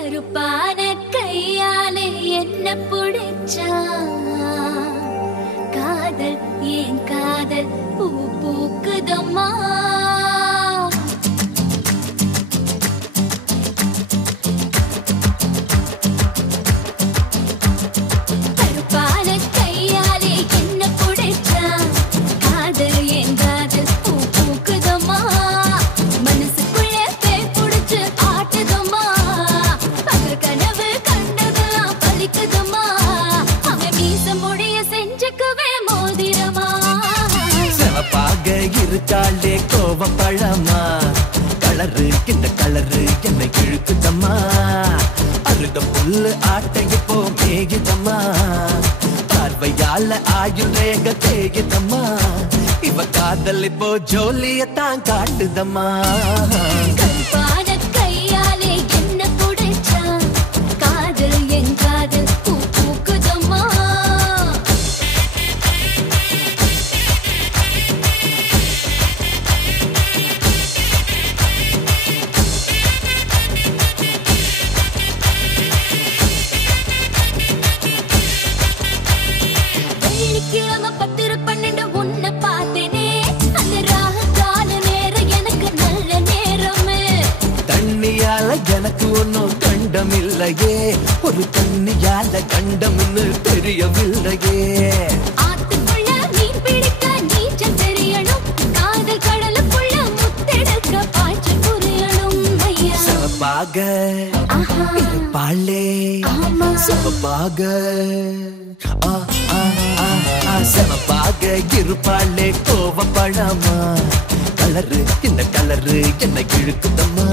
கருப்பான கையாலே என்ன புடிச்சா காதல் ஏன் காதல் பூ பூக்குதம்மா இருக்காளே கோவப்பழமா கலரு இந்த கலரு என்னை இழுக்குதம்மா அருக புல்லு ஆட்டை இப்போ மேகிதம்மா பார்வையால ஆயுள் ரேக தேகிதம்மா இவ காதல் இப்போ ஜோலியத்தான் காட்டுதம்மா எனக்கு ஒன்னும் கண்டமில்லையே ஒரு தண்ணியால கண்டம்னு தெரியவில்லையே ஆத்துக்குள்ள மீன் பிடிக்க நீச்சல் தெரியணும் காதல் கடலுக்குள்ள முத்தெடுக்க பாய்ச்சல் புரியணும் ஐயா சவப்பாக பாலே சவப்பாக சவப்பாக இருப்பாளே கோவப்படாமா கலரு இந்த கலரு என்ன இழுக்குதம்மா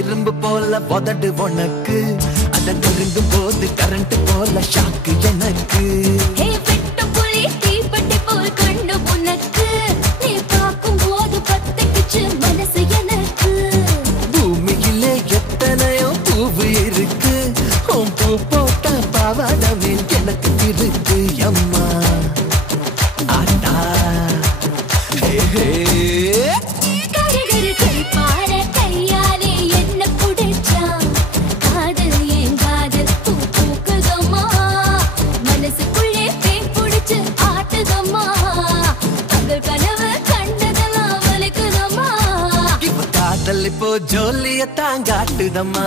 இரும்பு போல உதடு உனக்கு அத நெருங்கும் போது கரண்ட் போல ஷாக்கு எனக்கு வெட்டு புலி தீப்பெட்டி போல் கண்ணு உனக்கு நீ பார்க்கும் போது பத்திக்குச்சு மனசு எனக்கு பூமியிலே எத்தனையோ பூவு இருக்கு உன் பூ போட்ட பாவாடவே எனக்கு இருக்கு அம்மா ஆட்டா இப்போ ஜோலியத்தான் காட்டுதம்மா